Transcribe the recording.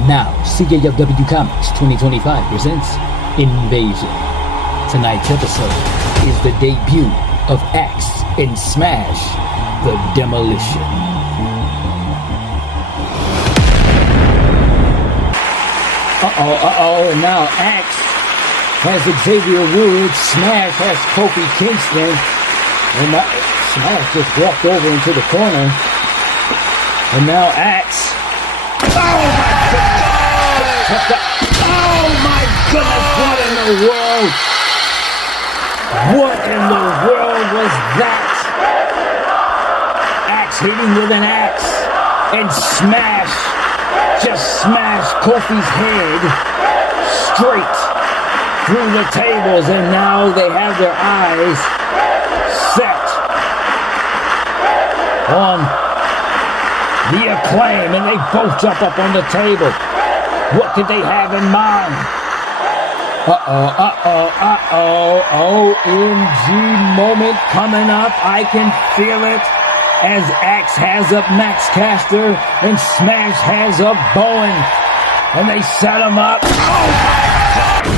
And now, CAFW Comics 2025 presents Invasion. Tonight's episode is the debut of Axe and Smash, the Demolition. And now Axe has Xavier Woods, Smash has Kofi Kingston, and Smash just walked over into the corner, and now Axe. Oh my goodness, what in the world? What in the world was that? Axe hitting with an axe, and Smash just smashed Kofi's head straight through the tables, and now they have their eyes set on the Acclaim, and they both jump up on the table. What did they have in mind? OMG moment coming up. I can feel it as Axe has up Max Caster and Smash has up Bowen. And they set him up. Oh my God!